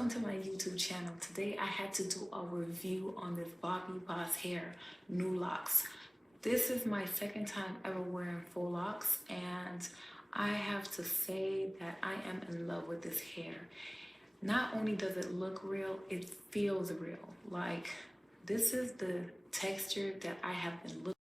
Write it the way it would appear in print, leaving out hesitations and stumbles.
Welcome to my YouTube channel. Today I had to do a review on this Bobbi Boss hair, new locks. This is my second time ever wearing faux locks, and I have to say that I am in love with this hair. Not only does it look real, it feels real. Like, this is the texture that I have been looking